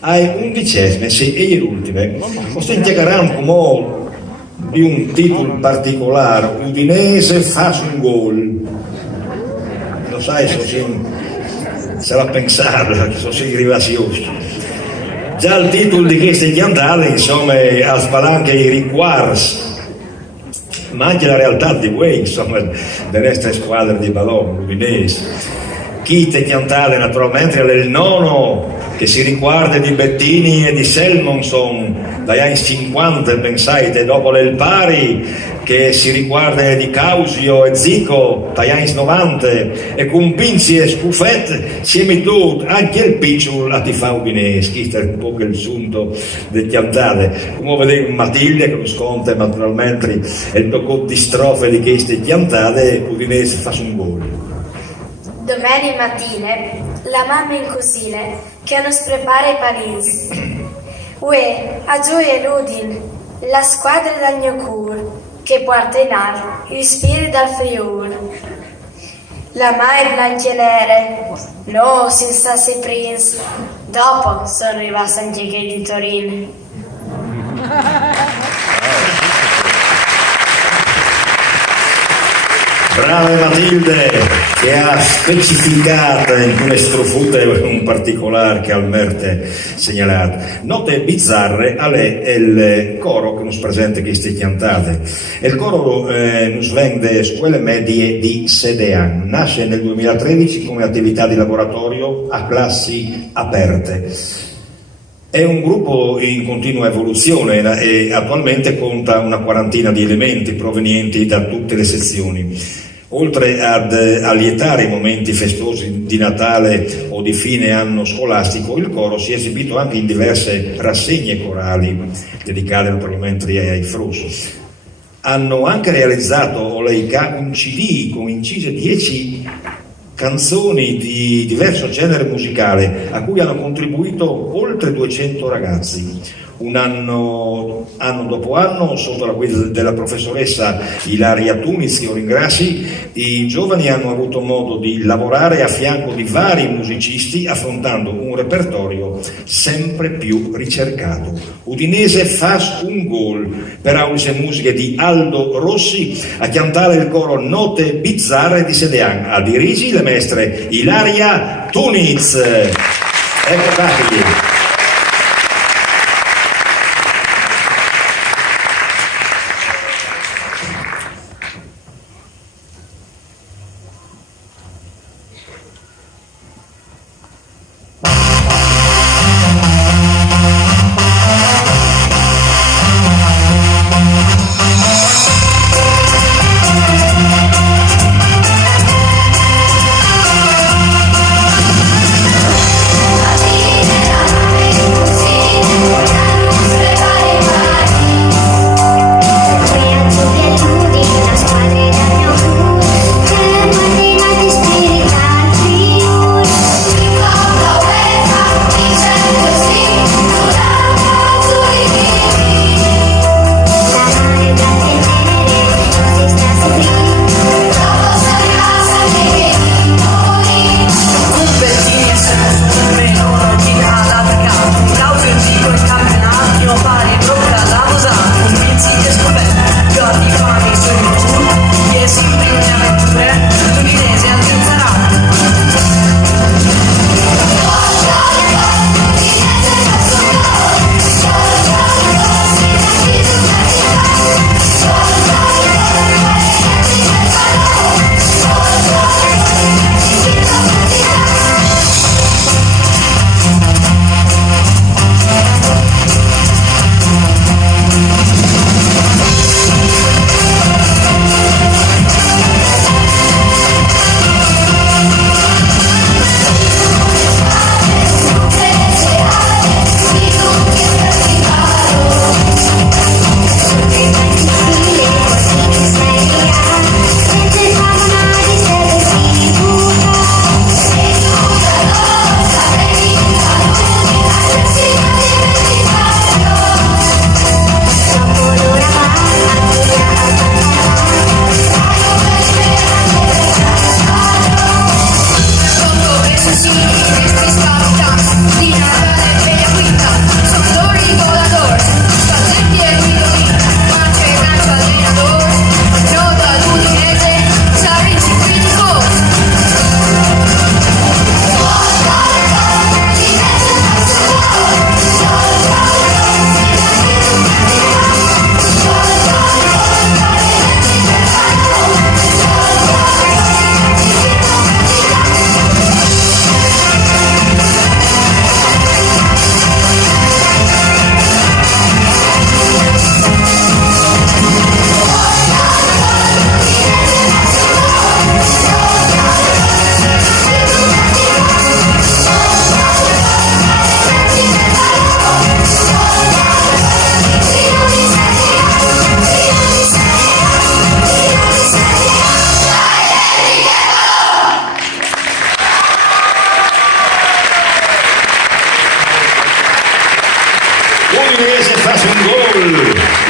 Ai 11esime, sì, e le ultime. Ostentiamo come di un titolo particolare, Udinese fa un gol. Lo sai, se la pensare, che sono grivaziosi. Già il titolo di queste chiantate, insomma, ha spalanca i riquars, ma anche la realtà di Way, insomma, delle nostre squadre di ballone, l'Udinese. Chi te chiantate naturalmente è il nono, che si riguarda di Bettini e di Selmonson dagli anni 50, pensate, dopo l'El Pari, che si riguarda di Causio e Zico dagli anni 90, e con Pinzi e Scuffet si è messo anche il picciolo a tifà udinese, questo è un po' il sunto del chiantate. Come vedete Matilde, che lo sconta naturalmente è il tocco di strofe di queste chiantate, udinese fa un gol. Domani mattina la mamma in cosile che nos prepara i palesi. Uè, a gioia l'Udin, la squadra dal Gnocur, che porta in alto gli spiriti dal Friuli. La mai blanche nere, no, senza se prince, dopo sono arrivati anche i di Torino. Brava Matilde, che ha specificato in quelle strofute un particolare che Almerte segnalato. Note bizzarre è il coro che nos presenta queste chiantate. Il coro nos vende scuole medie di Sedean. Nasce nel 2013 come attività di laboratorio a classi aperte. È un gruppo in continua evoluzione e attualmente conta una quarantina di elementi provenienti da tutte le sezioni. Oltre ad allietare i momenti festosi di Natale o di fine anno scolastico, il coro si è esibito anche in diverse rassegne corali dedicate naturalmente ai frus. Hanno anche realizzato un CD con incise 10 canzoni di diverso genere musicale a cui hanno contribuito oltre 200 ragazzi. Un anno dopo anno, sotto la guida della professoressa Ilaria Tuniz, che io ringrazio, i giovani hanno avuto modo di lavorare a fianco di vari musicisti, affrontando un repertorio sempre più ricercato. Udinese fa un gol, per audice musiche di Aldo Rossi, a cantare il coro Note bizzarre di Sedean, a dirigi le maestre Ilaria Tuniz. Ecco Tacchi. Udine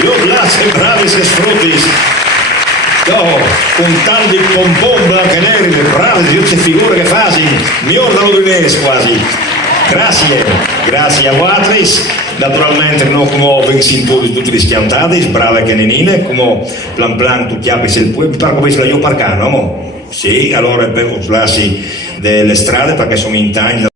Io piace, bravi se sfruttis. Un tal di pompon blancaneri, bravi, io c'è figure che fasi, mi ordano di mese quasi. Grazie a voi. Naturalmente non come vengono tutti gli schiantati, brave che nenine, come plan tu chiappi il puoi, mi pare come io parcano, no? Sì, allora per usarsi delle strade perché sono in tagli.